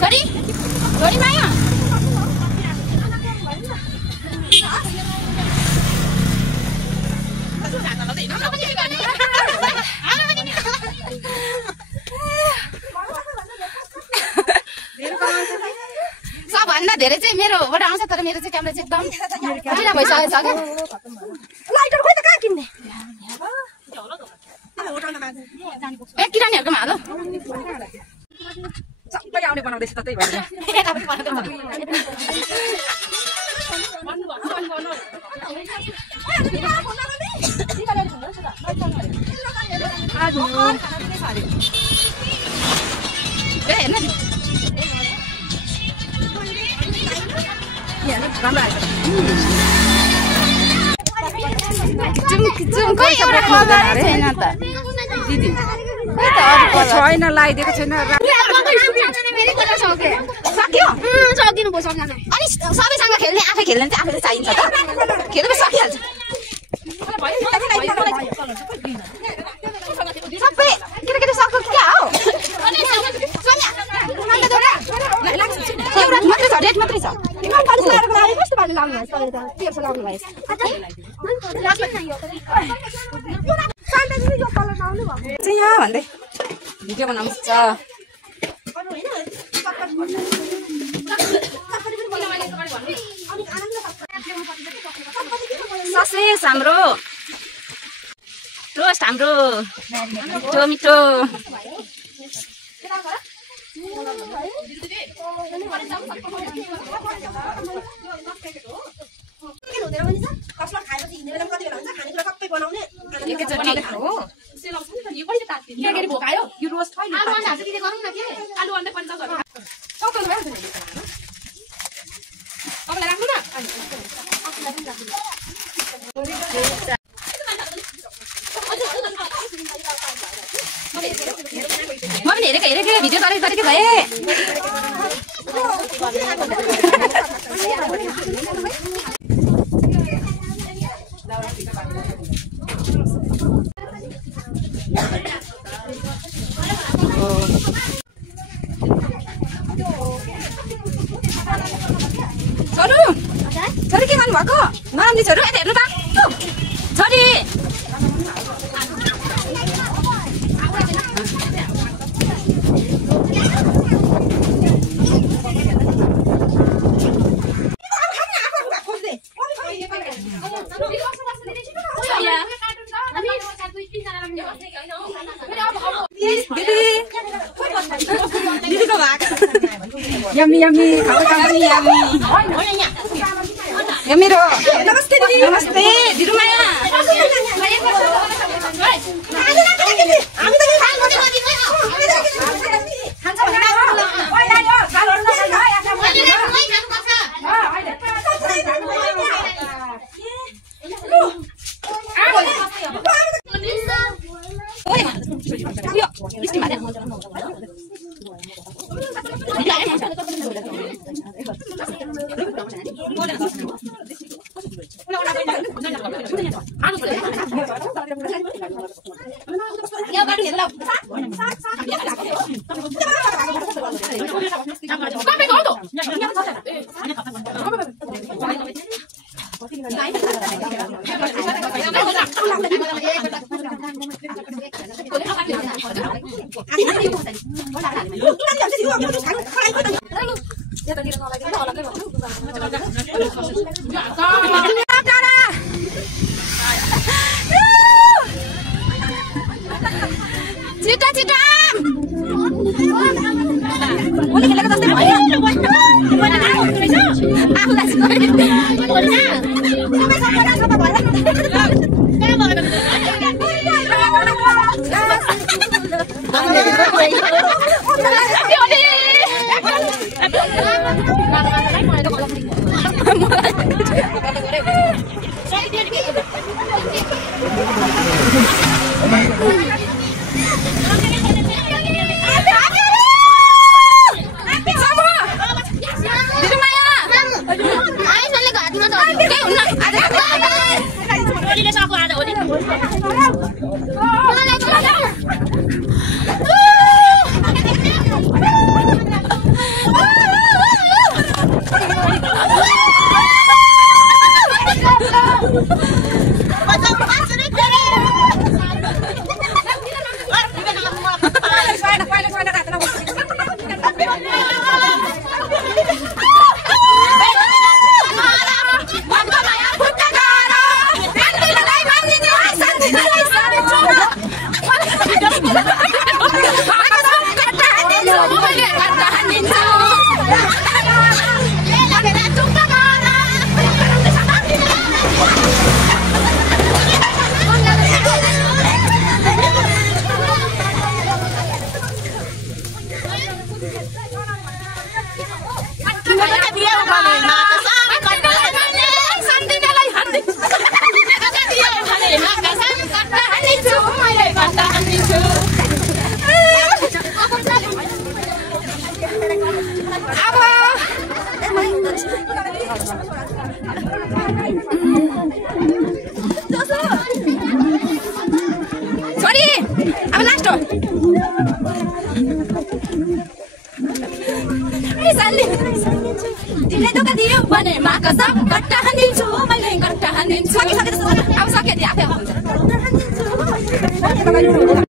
छोरी छोरी माया सबभन्दा धेरै चाहिँ मेरोबाट आउँछ तर मेरो चाहिँ क्यामेरा चाहिँ एकदम ढिला भइसकेको छ क्या लाइटर खोइ त कहाँ किन्ने ए किरानीहरुकोमा हालो सबै आउने बनाउँदैछ त त्यही भएर छैन लगाइदिएको छैन सक्यो सक्दिनु भयो सक्दैन अनि सबैसँग खेल्ने आफै खेल्ने चाहिँ आफैले चाहिन्छ त खेल्नु सकिहाल्छ सबै केटाकेटी सक्यो कि क्या हो मात्रै छ रेट मात्रै छ यहाँ भन्दै भिडियो बनाउनु छ ससेस हाम्रो रोस्ट हाम्रो मिठो मिठो म पनि हेरेको भिडियो गरेको भए छोरी के गर्नु भएको नराम्री छोरी यता हेर्नु त छोरी यम्मी यम्मी यम्मी रो नमस्ते दिदी नमस्ते दिदी माया Sorry, अब लास्ट हो साली तिमीले धोका दियो भने मा कसम कट्टा हानिदिन्छु मैले कट्टा हानिदिन्छु अब सके दिए आफै हुन्छ